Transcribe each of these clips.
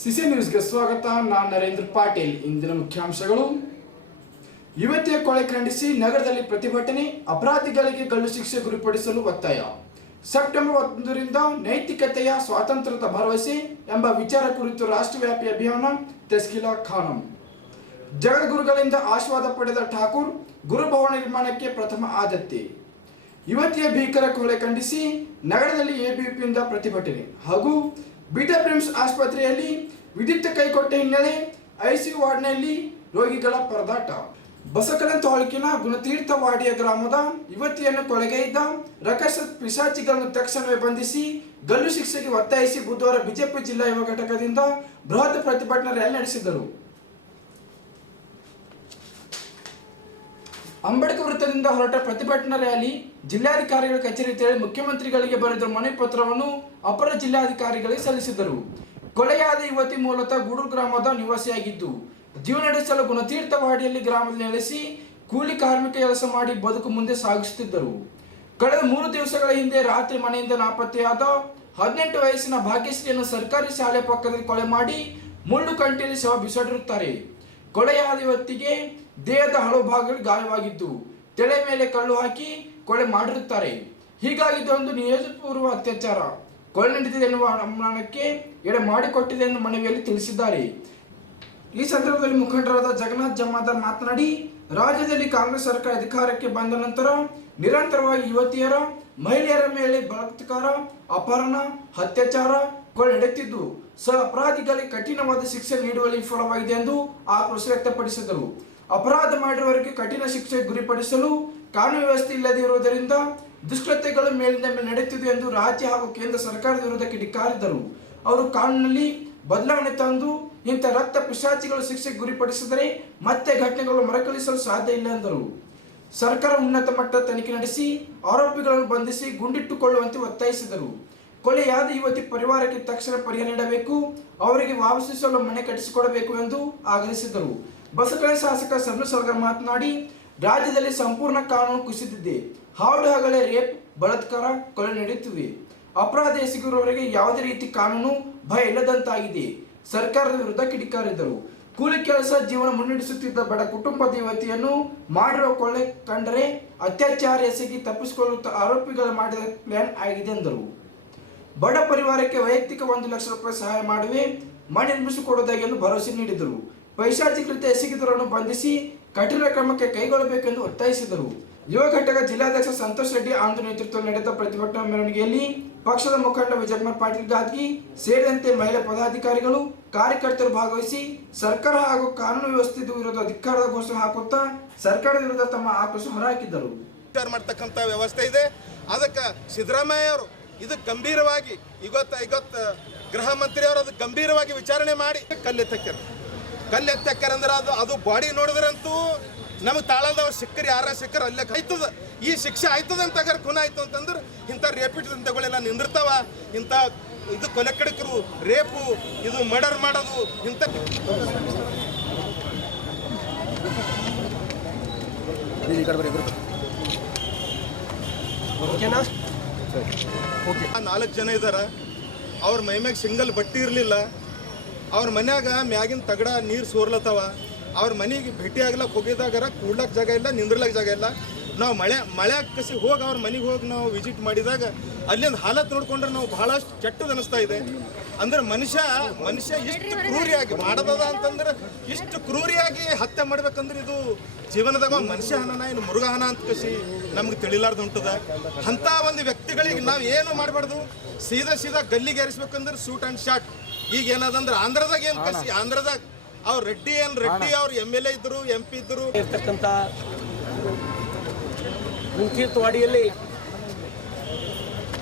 CC ನ್ಯೂಸ್ಗೆ ಸ್ವಾಗತ. ನಾನು ನರೇಂದ್ರ ಪಾಟೀಲ್. ಇಂದಿನ ಮುಖ್ಯಾಂಶಗಳು. ಯುವತಿಯ ಕೊಳೆ ಖಂಡಿಸಿ ನಗರದಲ್ಲಿ ಪ್ರತಿಭಟನೆ, ಅಪರಾಧಿಗಳಿಗೆ ಗಲ್ಲು ಶಿಕ್ಷೆ ಗುರಿಪಡಿಸಲು ಒತ್ತಾಯ. ಸೆಪ್ಟೆಂಬರ್ ಒಂದರಿಂದ ನೈತಿಕತೆಯ ಸ್ವಾತಂತ್ರ್ಯದ ಭರವಸೆ ಎಂಬ ವಿಚಾರ ಕುರಿತು ರಾಷ್ಟ್ರವ್ಯಾಪಿ ಅಭಿಯಾನ, ತೆಸ್ಕಿಲಾ ಖಾನಂ. ಜಗದ್ಗುರುಗಳಿಂದ ಆಶೀರ್ವಾದ ಪಡೆದ ಠಾಕೂರ್, ಗುರುಭವನ ನಿರ್ಮಾಣಕ್ಕೆ ಪ್ರಥಮ ಆದ್ಯತೆ. ಯುವತಿಯ ಭೀಕರ ಕೊಲೆ ಖಂಡಿಸಿ ನಗರದಲ್ಲಿ ಎಬಿವಿಪಿಯಿಂದ ಪ್ರತಿಭಟನೆ ಹಾಗೂ ಬಿಟಾ ಪ್ರಿಮ್ಸ್ ಆಸ್ಪತ್ರೆಯಲ್ಲಿ ವಿದ್ಯುತ್ ಕೈಕೊಟ್ಟ ಹಿನ್ನೆಲೆ ಐಸಿಯು ವಾರ್ಡ್ನಲ್ಲಿ ರೋಗಿಗಳ ಪರದಾಟ. ಬಸಕನ ತಾಲೂಕಿನ ಗುಣತೀರ್ಥವಾಡಿಯ ಗ್ರಾಮದ ಯುವತಿಯನ್ನು ಕೊಲೆಗೈದ ರಕಸ ಪಿಶಾಚಿಗಳನ್ನು ತಕ್ಷಣವೇ ಬಂಧಿಸಿ ಗಲ್ಲು ಶಿಕ್ಷೆಗೆ ಒತ್ತಾಯಿಸಿ ಬುಧವಾರ ಬಿಜೆಪಿ ಜಿಲ್ಲಾ ಯುವ ಘಟಕದಿಂದ ಬೃಹತ್ ಪ್ರತಿಭಟನಾ ರ್ಯಾಲಿ ನಡೆಸಿದರು ಅಂಬೇಡ್ಕರ್ ವೃತ್ತದಿಂದ ಹೊರಟ ಪ್ರತಿಭಟನಾ ರ್ಯಾಲಿ ಜಿಲ್ಲಾಧಿಕಾರಿಗಳ ಕಚೇರಿ ತೆರಳಿ ಮುಖ್ಯಮಂತ್ರಿಗಳಿಗೆ ಬರೆದ ಮನೆ ಪತ್ರವನ್ನು ಅಪರ ಜಿಲ್ಲಾಧಿಕಾರಿಗಳಿಗೆ ಸಲ್ಲಿಸಿದರು ಕೊಲೆಯಾದ ಯುವತಿ ಮೂಲತಃ ಗೂಡೂರು ಗ್ರಾಮದ ನಿವಾಸಿಯಾಗಿದ್ದು ಜೀವನ ನಡೆಸಲು ಗುಣತೀರ್ಥವಾಡಿಯಲ್ಲಿ ಗ್ರಾಮದಲ್ಲಿ ನೆಲೆಸಿ ಕೂಲಿ ಕಾರ್ಮಿಕ ಕೆಲಸ ಮಾಡಿ ಬದುಕು ಮುಂದೆ ಸಾಗಿಸುತ್ತಿದ್ದರು. ಕಳೆದ ಮೂರು ದಿವಸಗಳ ಹಿಂದೆ ರಾತ್ರಿ ಮನೆಯಿಂದ ನಾಪತ್ತೆಯಾದ ಹದಿನೆಂಟು ವಯಸ್ಸಿನ ಭಾಗ್ಯಶ್ರೀಯನ್ನು ಸರ್ಕಾರಿ ಶಾಲೆ ಪಕ್ಕದಲ್ಲಿ ಕೊಲೆ ಮಾಡಿ ಮುಳ್ಳು ಕಂಟಿಯಲ್ಲಿ ಶವ ಬಿಸಾಡಿರುತ್ತಾರೆ. ಕೊಲೆಯಾದ ಯುವತಿಗೆ ದೇಹದ ಹಲವು ಭಾಗಗಳು ಗಾಯವಾಗಿದ್ದು, ತಲೆ ಮೇಲೆ ಕಲ್ಲು ಹಾಕಿ ಕೊಲೆ ಮಾಡಿರುತ್ತಾರೆ. ಹೀಗಾಗಿ ಇದೊಂದು ನಿಯೋಜಪೂರ್ವ ಅತ್ಯಾಚಾರ. ಕೊಲೆ ನಡೆದಿದೆ ಎನ್ನುವ ಅನುಮಾನಕ್ಕೆ ಎಡೆ ಮಾಡಿಕೊಟ್ಟಿದೆ ಎಂದು ಮನವಿಯಲ್ಲಿ ತಿಳಿಸಿದ್ದಾರೆ. ಈ ಸಂದರ್ಭದಲ್ಲಿ ಮುಖಂಡರಾದ ಜಗನ್ನಾಥ್ ಜಮಾದಾರ್ ಮಾತನಾಡಿ, ರಾಜ್ಯದಲ್ಲಿ ಕಾಂಗ್ರೆಸ್ ಸರ್ಕಾರ ಅಧಿಕಾರಕ್ಕೆ ಬಂದ ನಂತರ ನಿರಂತರವಾಗಿ ಯುವತಿಯರ, ಮಹಿಳೆಯರ ಮೇಲೆ ಬಲಾತ್ಕಾರ, ಅಪಹರಣ, ಅತ್ಯಾಚಾರ ಕೊಲೆ ನಡೆಯುತ್ತಿದ್ದು, ಸಹ ಅಪರಾಧಿಗಳಿಗೆ ಕಠಿಣವಾದ ಶಿಕ್ಷೆ ನೀಡುವಲ್ಲಿ ವಿಫಲವಾಗಿದೆ ಎಂದು ಆಕ್ರೋಶ ವ್ಯಕ್ತಪಡಿಸಿದರು. ಅಪರಾಧ ಮಾಡಿರುವವರಿಗೆ ಕಠಿಣ ಶಿಕ್ಷೆ ಗುರಿಪಡಿಸಲು ಕಾನೂನು ವ್ಯವಸ್ಥೆ ಇಲ್ಲದೆ ಇರುವುದರಿಂದ ದುಷ್ಕೃತ್ಯಗಳು ಮೇಲಿಂದ ಮೇಲೆ ನಡೆಯುತ್ತಿದೆ ಎಂದು ರಾಜ್ಯ ಹಾಗೂ ಕೇಂದ್ರ ಸರ್ಕಾರದ ವಿರುದ್ಧ ಕಿಡಿಕಾರಿದರು. ಅವರು ಕಾನೂನಿನಲ್ಲಿ ಬದಲಾವಣೆ ತಂದು ಇಂಥ ರಕ್ತ ಪಿಶಾಚಿಗಳು ಶಿಕ್ಷೆಗೆ ಗುರಿಪಡಿಸಿದರೆ ಮತ್ತೆ ಘಟನೆಗಳು ಮರುಕಳಿಸಲು ಸಾಧ್ಯ ಇಲ್ಲ ಎಂದರು. ಸರ್ಕಾರ ಉನ್ನತ ಮಟ್ಟದ ತನಿಖೆ ನಡೆಸಿ, ಆರೋಪಿಗಳನ್ನು ಬಂಧಿಸಿ ಗುಂಡಿಟ್ಟುಕೊಳ್ಳುವಂತೆ ಒತ್ತಾಯಿಸಿದರು. ಕೊಲೆಯಾದ ಯುವತಿ ಪರಿವಾರಕ್ಕೆ ತಕ್ಷಣ ಪರಿಹಾರ ನೀಡಬೇಕು, ಅವರಿಗೆ ವಾಸಿಸಲು ಮನೆ ಕಟ್ಟಿಸಿಕೊಡಬೇಕು ಎಂದು ಆಗ್ರಹಿಸಿದರು. ಬಸಕಳ ಶಾಸಕ ಸಣ್ಣ ಮಾತನಾಡಿ ರಾಜ್ಯದಲ್ಲಿ ಸಂಪೂರ್ಣ ಕಾನೂನು ಕುಸಿದಿದೆ. ಹಾಡು ಹಗಲೇ ರೇಪ್, ಬಲಾತ್ಕಾರ, ಕೊಲೆ ನಡೆಯುತ್ತಿವೆ. ಅಪರಾಧ ಎಸಗಿರುವವರಿಗೆ ಯಾವುದೇ ರೀತಿ ಕಾನೂನು ಭಯ ಇಲ್ಲದಂತಾಗಿದೆ. ಸರ್ಕಾರದ ವಿರುದ್ಧ ಕಿಡಿಕಾರಿದರು. ಕೂಲಿ ಕೆಲಸ ಜೀವನ ಮುನ್ನಡೆಸುತ್ತಿದ್ದ ಬಡ ಕುಟುಂಬದ ಯುವತಿಯನ್ನು ಮಾಡಿರುವ ಕೊಲೆ ಕಂಡರೆ ಅತ್ಯಾಚಾರ ಎಸಗಿ ತಪ್ಪಿಸಿಕೊಳ್ಳುತ್ತಾ ಆರೋಪಿಗಳು ಮಾಡಿದ ಪ್ಲಾನ್ ಆಗಿದೆ ಎಂದರು. ಬಡ ಪರಿವಾರಕ್ಕೆ ವೈಯಕ್ತಿಕ ಒಂದು ಲಕ್ಷ ರೂಪಾಯಿ ಸಹಾಯ ಮಾಡುವೆ ಮನೆ ನಿರ್ಮಿಸಿಕೊಡುವುದಾಗಿ ಭರವಸೆ ನೀಡಿದರು. ಪೈಶಾಚಿಕೃತ ಎಸಗಿದರನ್ನು ಬಂಧಿಸಿ ಕಠಿಣ ಕ್ರಮಕ್ಕೆ ಕೈಗೊಳ್ಳಬೇಕೆಂದು ಒತ್ತಾಯಿಸಿದರು. ಯುವ ಘಟಕ ಜಿಲ್ಲಾಧ್ಯಕ್ಷ ಸಂತೋಷ್ ರೆಡ್ಡಿ ಆಂಧ್ರ ನೇತೃತ್ವದಲ್ಲಿ ನಡೆದ ಪ್ರತಿಭಟನಾ ಮೆರವಣಿಗೆಯಲ್ಲಿ ಪಕ್ಷದ ಮುಖಂಡ ವಿಜಯಕುಮಾರ್ ಪಾಟೀಲ್ ಗಾದ್ಗಿ ಸೇರಿದಂತೆ ಮಹಿಳಾ ಪದಾಧಿಕಾರಿಗಳು, ಕಾರ್ಯಕರ್ತರು ಭಾಗವಹಿಸಿ ಸರ್ಕಾರ ಹಾಗೂ ಕಾನೂನು ವ್ಯವಸ್ಥೆ ವಿರುದ್ಧ ಧಿಕ್ಕಾರದ ಘೋಷಣೆ ಹಾಕುತ್ತಾ ಸರ್ಕಾರದ ವಿರುದ್ಧ ತಮ್ಮ ಆಕ್ರೋಶ ಹೊರಹಾಕಿದ್ದರು. ಮಾಡ್ತಕ್ಕಂಥ ವ್ಯವಸ್ಥೆ ಇದೆ. ಅದಕ್ಕೆ ಸಿದ್ದರಾಮಯ್ಯ ಅವರು ಇದು ಗಂಭೀರವಾಗಿ, ಇವತ್ತು ಇವತ್ತು ಗೃಹ ಮಂತ್ರಿ ಅವರು ಅದು ಗಂಭೀರವಾಗಿ ವಿಚಾರಣೆ ಮಾಡಿ ಕಲ್ಲೆತ್ತಕ್ಯಾರ ಕಲ್ಲೆತ್ತಕ್ಯಾರ ಅಂದ್ರೆ ಅದು ಅದು ಬಾಡಿ ನೋಡಿದ್ರಂತೂ ನಮಗೆ ತಾಳದವ ಸಿಕ್ಕರು ಯಾರ ಸಿಕ್ಕರು ಅಲ್ಲೇ ಆಯ್ತದ ಈ ಶಿಕ್ಷೆ ಆಯ್ತದ ಅಂತ ಅಗರ್ ಖುನ ಆಯ್ತು ಅಂತಂದ್ರೆ ಇಂಥ ರೇಪಿಡ್ ದಂಧೆಗಳೆಲ್ಲ ನಿಂದಿರ್ತಾವ. ಇಂಥ ಇದು ಕೊಲೆ ಕಡಕರು ರೇಪು ಇದು ಮರ್ಡರ್ ಮಾಡೋದು ಇಂಥ ಆ ನಾಲ್ಕು ಜನ ಇದಾರ. ಅವ್ರ ಮೈಮ್ಯಾಗ ಸಿಂಗಲ್ ಬಟ್ಟೆ ಇರಲಿಲ್ಲ. ಅವ್ರ ಮನ್ಯಾಗ ಮ್ಯಾಗಿನ ತಗಡ ನೀರು ಸೋರ್ಲತ್ತವ. ಅವ್ರ ಮನೆಗೆ ಭೇಟಿ ಆಗ್ಲಕ್ಕೆ ಹೋಗಿದಾಗರ ಕೂಡ್ಲಕ್ಕೆ ಜಾಗ ಇಲ್ಲ ನಿಂದ್ರಲಕ್ಕೆ ಜಾಗ ಇಲ್ಲ. ನಾವು ಮಳೆ ಮಳೆ ಕಸಿ ಹೋಗಿ ಅವ್ರ ಮನೆಗೆ ಹೋಗಿ ನಾವು ವಿಸಿಟ್ ಮಾಡಿದಾಗ ಅಲ್ಲಿಂದ ಹಾಲತ್ ನೋಡ್ಕೊಂಡ್ರೆ ನಾವು ಬಹಳಷ್ಟು ಕೆಟ್ಟದ ಅನಿಸ್ತಾ ಇದೆ. ಅಂದ್ರೆ ಮನುಷ್ಯ ಮನುಷ್ಯ ಇಷ್ಟು ಕ್ರೂರಿಯಾಗಿ ಮಾಡದದ ಅಂತಂದ್ರೆ ಇಷ್ಟು ಕ್ರೂರಿಯಾಗಿ ಹತ್ಯೆ ಮಾಡ್ಬೇಕಂದ್ರೆ ಇದು ಜೀವನದಾಗ ಮನುಷ್ಯ ಹನನ ಏನು ಮೃಗಹನ ಅಂತ ಕಸಿ ನಮ್ಗೆ ತಿಳಿಲಾರ್ದು ಉಂಟದ ಅಂಥ ಒಂದು ವ್ಯಕ್ತಿಗಳಿಗೆ ನಾವು ಏನು ಮಾಡಬಾರ್ದು? ಸೀದಾ ಸೀದಾ ಗಲ್ಲಿಗೆ ಏರಿಸ್ಬೇಕಂದ್ರೆ ಸೂಟ್ ಆ್ಯಂಡ್ ಶಾರ್ಟ್ ಈಗ ಏನದಂದ್ರೆ ಆಂಧ್ರದಾಗ ಏನು ಕಸಿ ಆಂಧ್ರದಾಗ ಅವ್ರ ರೆಡ್ಡಿ ಏನ್ ರೆಡ್ಡಿ ಅವ್ರ ಎಂ ಎಲ್ ಎ ಇದ್ರು ಎಂ ಪಿ ಇದ್ರು. ಇರ್ತಕ್ಕಂಥ ಮುಂತೀರ್ಥವಾಡಿಯಲ್ಲಿ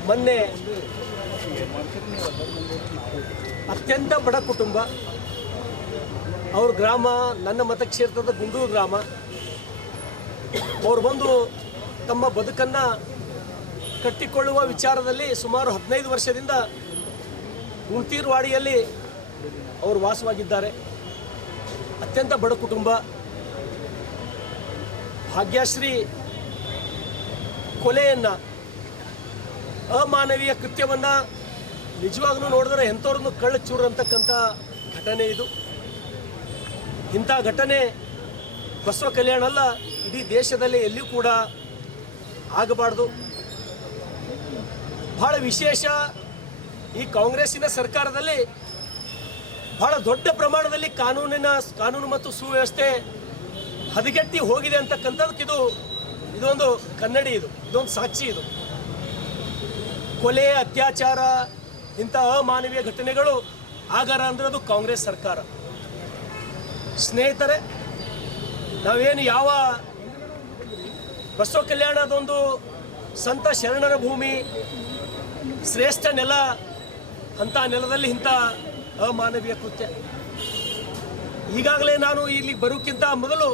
ಮೊನ್ನೆ ಅತ್ಯಂತ ಬಡ ಕುಟುಂಬ. ಅವ್ರ ಗ್ರಾಮ ನನ್ನ ಮತಕ್ಷೇತ್ರದ ಗುಂಡೂರು ಗ್ರಾಮ. ಅವ್ರು ಬಂದು ತಮ್ಮ ಬದುಕನ್ನು ಕಟ್ಟಿಕೊಳ್ಳುವ ವಿಚಾರದಲ್ಲಿ ಸುಮಾರು ಹದಿನೈದು ವರ್ಷದಿಂದ ಗುಂತೀರ್ವಾಡಿಯಲ್ಲಿ ಅವರು ವಾಸವಾಗಿದ್ದಾರೆ. ಅತ್ಯಂತ ಬಡ ಕುಟುಂಬ. ಭಾಗ್ಯಶ್ರೀ ಕೊಲೆಯನ್ನು, ಅಮಾನವೀಯ ಕೃತ್ಯವನ್ನು ನಿಜವಾಗ್ಲೂ ನೋಡಿದ್ರೆ ಎಂಥವ್ರನ್ನು ಕಳ್ಳ ಚೂರು ಅಂತಕ್ಕಂಥ ಘಟನೆ ಇದು. ಇಂಥ ಘಟನೆ ಬಸವ ಕಲ್ಯಾಣ ಅಲ್ಲ, ಇಡೀ ದೇಶದಲ್ಲಿ ಎಲ್ಲಿಯೂ ಕೂಡ ಆಗಬಾರ್ದು. ಬಹಳ ವಿಶೇಷ ಈ ಕಾಂಗ್ರೆಸ್ಸಿನ ಸರ್ಕಾರದಲ್ಲಿ ಬಹಳ ದೊಡ್ಡ ಪ್ರಮಾಣದಲ್ಲಿ ಕಾನೂನಿನ, ಕಾನೂನು ಮತ್ತು ಸುವ್ಯವಸ್ಥೆ ಹದಗೆಟ್ಟಿ ಹೋಗಿದೆ ಅಂತಕ್ಕಂಥದ್ದಕ್ಕೆ ಇದು, ಇದೊಂದು ಕನ್ನಡಿ ಇದು, ಇದೊಂದು ಸಾಕ್ಷಿ ಇದು. ಕೊಲೆ, ಅತ್ಯಾಚಾರ ಇಂಥ ಅಮಾನವೀಯ ಘಟನೆಗಳು ಆಗಾರ ಅಂದ್ರೆ ಅದು ಕಾಂಗ್ರೆಸ್ ಸರ್ಕಾರ. ಸ್ನೇಹಿತರೆ, ನಾವೇನು ಯಾವ ಬಸವ ಕಲ್ಯಾಣದೊಂದು ಸಂತ ಶರಣರ ಭೂಮಿ ಶ್ರೇಷ್ಠ ನೆಲ ಅಂಥ ನೆಲದಲ್ಲಿ ಇಂಥ ಅಮಾನವೀಯ ಕೃತ್ಯ. ಈಗಾಗಲೇ ನಾನು ಇಲ್ಲಿಗೆ ಬರೋಕ್ಕಿಂತ ಮೊದಲು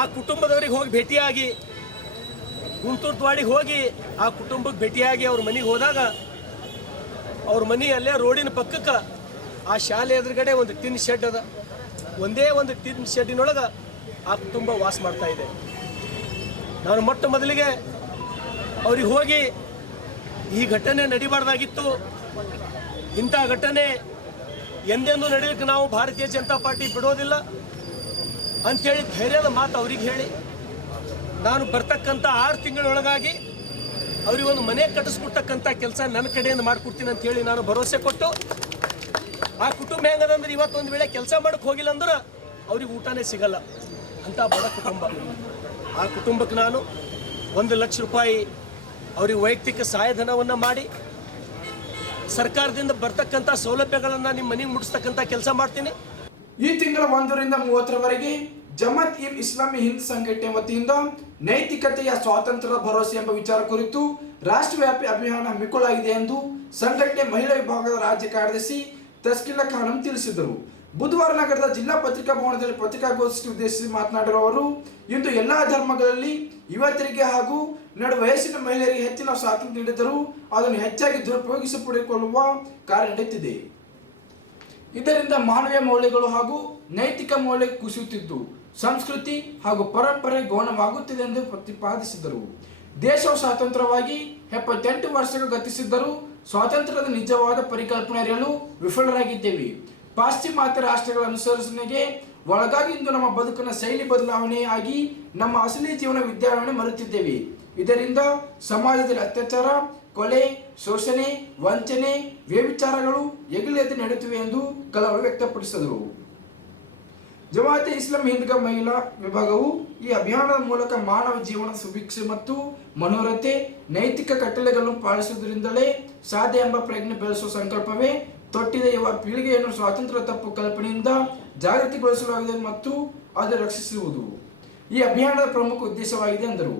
ಆ ಕುಟುಂಬದವರಿಗೆ ಹೋಗಿ ಭೇಟಿಯಾಗಿ ಗುಂಟೂರ್ತ್ವಾಡಿಗೆ ಹೋಗಿ ಆ ಕುಟುಂಬಕ್ಕೆ ಭೇಟಿಯಾಗಿ ಅವ್ರ ಮನೆಗೆ ಹೋದಾಗ ಅವ್ರ ಮನೆ ಅಲ್ಲೇ ರೋಡಿನ ಪಕ್ಕಕ್ಕೆ ಆ ಶಾಲೆ ಎದುರುಗಡೆ ಒಂದು ಟಿನ್ ಶೆಡ್ ಅದ. ಒಂದೇ ಒಂದು ಟಿನ್ ಶೆಡ್ಡಿನೊಳಗೆ ಆ ಕುಟುಂಬ ವಾಸ ಮಾಡ್ತಾ ಇದೆ. ನಾನು ಮೊಟ್ಟ ಮೊದಲಿಗೆ ಅವ್ರಿಗೆ ಹೋಗಿ ಈ ಘಟನೆ ನಡಿಬಾರ್ದಾಗಿತ್ತು. ಇಂಥ ಘಟನೆ ಎಂದೆಂದೂ ನಡೆಯಲಿಕ್ಕೆ ನಾವು ಭಾರತೀಯ ಜನತಾ ಪಾರ್ಟಿ ಬಿಡೋದಿಲ್ಲ ಅಂಥೇಳಿ ಧೈರ್ಯದ ಮಾತು ಅವ್ರಿಗೆ ಹೇಳಿ. ನಾನು ಬರ್ತಕ್ಕಂಥ ಆರು ತಿಂಗಳೊಳಗಾಗಿ ಅವ್ರಿಗೆ ಒಂದು ಮನೆ ಕಟ್ಟಿಸ್ಕೊಡ್ತಕ್ಕಂಥ ಕೆಲಸ ನನ್ನ ಕಡೆಯಿಂದ ಮಾಡಿಕೊಡ್ತೀನಿ ಅಂತ ಹೇಳಿ ನಾನು ಭರವಸೆ ಕೊಟ್ಟು ಆ ಕುಟುಂಬ ಹೆಂಗದಂದ್ರೆ ಇವತ್ತೊಂದು ವೇಳೆ ಕೆಲಸ ಮಾಡಕ್ಕೆ ಹೋಗಿಲ್ಲ ಅಂದ್ರೆ ಅವ್ರಿಗೆ ಊಟನೇ ಸಿಗಲ್ಲ. ಅಂತ ಬಡ ಕುಟುಂಬ. ಆ ಕುಟುಂಬಕ್ಕೆ ನಾನು ಒಂದು ಲಕ್ಷ ರೂಪಾಯಿ ಅವ್ರಿಗೆ ವೈಯಕ್ತಿಕ ಸಹಾಯಧನವನ್ನು ಮಾಡಿ ಸರ್ಕಾರದಿಂದ ಬರ್ತಕ್ಕಂಥ ಸೌಲಭ್ಯಗಳನ್ನು ನಿಮ್ಮ ಮನೆಗೆ ಮುಟ್ಟಿಸ್ತಕ್ಕಂಥ ಕೆಲಸ ಮಾಡ್ತೀನಿ. ಈ ತಿಂಗಳ ಒಂದರಿಂದ ಮೂವತ್ತರವರೆಗೆ ಜಮತ್ ಇಲ್ ಇಸ್ಲಾಮಿ ಹಿಂದ್ ಸಂಘಟನೆ ವತಿಯಿಂದ ನೈತಿಕತೆಯ ಸ್ವಾತಂತ್ರ್ಯದ ಭರವಸೆ ಎಂಬ ವಿಚಾರ ಕುರಿತು ರಾಷ್ಟ್ರವ್ಯಾಪಿ ಅಭಿಯಾನ ಹಮ್ಮಿಕೊಳ್ಳಲಾಗಿದೆ ಎಂದು ಸಂಘಟನೆ ಮಹಿಳಾ ವಿಭಾಗದ ರಾಜ್ಯ ಕಾರ್ಯದರ್ಶಿ ತಸ್ಕಿಲ್ಲಾ ಖಾನಂ ತಿಳಿಸಿದರು. ಬುಧವಾರ ನಗರದ ಜಿಲ್ಲಾ ಪತ್ರಿಕಾ ಭವನದಲ್ಲಿ ಪತ್ರಿಕಾಗೋಷ್ಠಿ ಉದ್ದೇಶಿಸಿ ಮಾತನಾಡಿರುವ ಅವರು, ಇಂದು ಎಲ್ಲಾ ಧರ್ಮಗಳಲ್ಲಿ ಯುವತರಿಗೆ ಹಾಗೂ ನಡು ವಯಸ್ಸಿನ ಮಹಿಳೆಯರಿಗೆ ಹೆಚ್ಚಿನ ಸ್ವಾತಂತ್ರ್ಯ ನೀಡಿದರೂ ಅದನ್ನು ಹೆಚ್ಚಾಗಿ ದುರುಪಯೋಗಿಸಿಕೊಳ್ಳುವ ಕಾರ್ಯ ನಡೆಯುತ್ತಿದೆ. ಇದರಿಂದ ಮಾನವೀಯ ಮೌಲ್ಯಗಳು ಹಾಗೂ ನೈತಿಕ ಮೌಲ್ಯ ಕುಸಿಯುತ್ತಿದ್ದು, ಸಂಸ್ಕೃತಿ ಹಾಗೂ ಪರಂಪರೆ ಗೌಣವಾಗುತ್ತಿದೆ ಎಂದು ಪ್ರತಿಪಾದಿಸಿದರು. ದೇಶವು ಸ್ವಾತಂತ್ರ್ಯವಾಗಿ ಎಪ್ಪತ್ತೆಂಟು ವರ್ಷಗಳು ಗತಿಸಿದ್ದರೂ ಸ್ವಾತಂತ್ರ್ಯದ ನಿಜವಾದ ಪರಿಕಲ್ಪನೆ ಅರಿಯಲು ವಿಫಲರಾಗಿದ್ದೇವೆ. ಪಾಶ್ಚಿಮಾತ್ಯ ರಾಷ್ಟ್ರಗಳ ಅನುಸರಣೆಗೆ ಒಳಗಾಗಿ ಇಂದು ನಮ್ಮ ಬದುಕಿನ ಶೈಲಿ ಬದಲಾವಣೆ ಆಗಿ ನಮ್ಮ ಅಸಲಿ ಜೀವನ ವಿದ್ಯಾವಣೆ ಮರೆತಿದ್ದೇವೆ. ಇದರಿಂದ ಸಮಾಜದಲ್ಲಿ ಅತ್ಯಾಚಾರ, ಕೊಲೆ, ಶೋಷಣೆ, ವಂಚನೆ ವ್ಯವಿಚಾರಗಳು ಎಗಲೆದ್ದು ನಡೆಯುತ್ತಿವೆ ಎಂದು ಕಳವಳ ವ್ಯಕ್ತಪಡಿಸಿದರು. ಜಮಾತೆ ಇಸ್ಲಾಂ ಹಿಂದ್ಗ ಮಹಿಳಾ ವಿಭಾಗವು ಈ ಅಭಿಯಾನದ ಮೂಲಕ ಮಾನವ ಜೀವನ ಸುಭಿಕ್ಷೆ ಮತ್ತು ಮನೋರತೆ, ನೈತಿಕ ಕಟ್ಟಳೆಗಳನ್ನು ಪಾಲಿಸುವುದರಿಂದಲೇ ಸಾಧ್ಯ ಎಂಬ ಪ್ರಜ್ಞೆ ಬೆಳೆಸುವ ಸಂಕಲ್ಪವೇ ತೊಟ್ಟಿದ ಯುವ ಪೀಳಿಗೆಯನ್ನು ಸ್ವಾತಂತ್ರ್ಯ ತಪ್ಪು ಕಲ್ಪನೆಯಿಂದ ಜಾಗೃತಿಗೊಳಿಸಲಾಗಿದೆ ಮತ್ತು ಅದು ರಕ್ಷಿಸುವುದು. ಈ ಅಭಿಯಾನದ ಪ್ರಮುಖ ಉದ್ದೇಶವಾಗಿದೆ ಎಂದರು.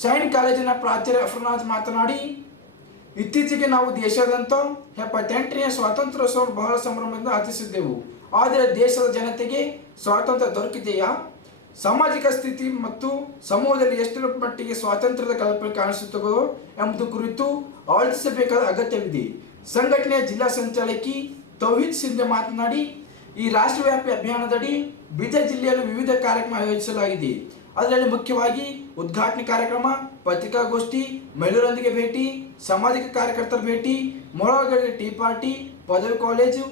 ಸೈನ್ ಕಾಲೇಜಿನ ಪ್ರಾಚಾರ್ಯ ಅಫರ್ನಾಜ್ ಮಾತನಾಡಿ, ಇತ್ತೀಚೆಗೆ ನಾವು ದೇಶಾದ್ಯಂತ ಎಪ್ಪತ್ತೆಂಟನೆಯ ಸ್ವಾತಂತ್ರ್ಯೋತ್ಸವ ಬಹಳ ಸಂಭ್ರಮದಿಂದ ಆಚರಿಸಿದ್ದೆವು. ಆದರೆ ದೇಶದ ಜನತೆಗೆ ಸ್ವಾತಂತ್ರ್ಯ ದೊರಕಿದೆಯಾ? ಸಾಮಾಜಿಕ ಸ್ಥಿತಿ ಮತ್ತು ಸಮೂಹದಲ್ಲಿ ಎಷ್ಟರ ಮಟ್ಟಿಗೆ ಸ್ವಾತಂತ್ರ್ಯದ ಕಲ್ಪನೆ ಕಾಣಿಸುತ್ತದೋ ಎಂಬುದು ಕುರಿತು ಆಲೋಚಿಸಬೇಕಾದ ಅಗತ್ಯವಿದೆ. ಸಂಘಟನೆಯ ಜಿಲ್ಲಾ ಸಂಚಾಲಕಿ ತೌಹಿದ್ ಸಿಂಧೆ ಮಾತನಾಡಿ, ಈ ರಾಷ್ಟ್ರವ್ಯಾಪಿ ಅಭಿಯಾನದಡಿ ಬೀದರ್ ಜಿಲ್ಲೆಯಲ್ಲಿ ವಿವಿಧ ಕಾರ್ಯಕ್ರಮ ಆಯೋಜಿಸಲಾಗಿದೆ. ಅದರಲ್ಲಿ ಮುಖ್ಯವಾಗಿ ಉದ್ಘಾಟನೆ ಕಾರ್ಯಕ್ರಮ ಪತ್ರಿಕಾಗೋಷ್ಠಿ ಮಹಿಳೆಯರೊಂದಿಗೆ ಭೇಟಿ ಸಾಮಾಜಿಕ ಕಾರ್ಯಕರ್ತರ ಭೇಟಿ ಮೊಳಗಳಿಗೆ ಟೀ ಪಾರ್ಟಿ ಪದವಿ ಕಾಲೇಜು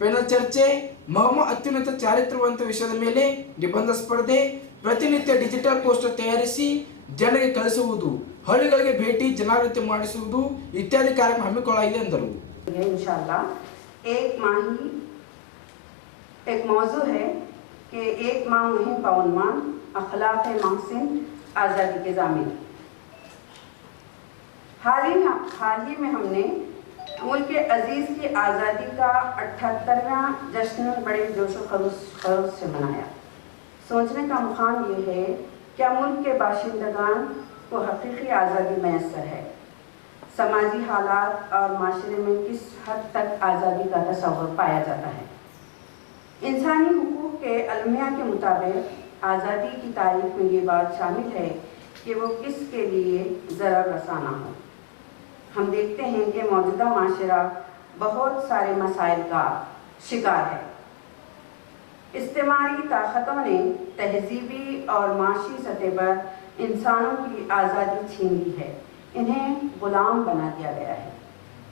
ಪೆನಲ್ ಚರ್ಚೆ ಮಹಮ್ಮ ಅತ್ಯುನ್ನತ ಚಾರಿತ್ರವಂತ ವಿಷಯದ ಮೇಲೆ ನಿಬಂಧ ಸ್ಪರ್ಧೆ ಪ್ರತಿನಿತ್ಯ ಡಿಜಿಟಲ್ ಪೋಸ್ಟರ್ ತಯಾರಿಸಿ ಜನರಿಗೆ ಕಳಿಸುವುದು ಹಳ್ಳಿಗಳಿಗೆ ಭೇಟಿ ಜನಾವೃತ್ತಿ ಮಾಡಿಸುವುದು ಇತ್ಯಾದಿ ಕಾರ್ಯಕ್ರಮ ಹಮ್ಮಿಕೊಳ್ಳಲಾಗಿದೆ ಎಂದರು है इंशाल्लाह एक माह ही एक मौजू है कि एक माह मुहिम का उन्वान اخلاق محسن آزادی کے زامن حال ہی حال ہی میں ہم نے ملک عزیز کی آزادی کا اٹھترہ جشن بڑے جوش و خروش خروش سے منایا۔ سوچنے کا مقام یہ ہے کیا ملک کے باشندگان کو حقیقی آزادی میسر ہے۔ سماجی حالات اور معاشرے میں کس حد تک آزادی کا تصور پایا جاتا ہے۔ انسانی حقوق کے المیہ کے مطابق آزادی کی تاریخ میں یہ بات شامل ہے کہ وہ کس کے لیے ضرر رسانہ ہو۔ ہم دیکھتے ہیں کہ موجودہ معاشرہ بہت سارے مسائل کا شکار ہے۔ استعمالی طاقتوں نے تہذیبی اور معاشی سطح پر انسانوں کی آزادی چھین لی ہے۔ انہیں غلام بنا دیا گیا ہے۔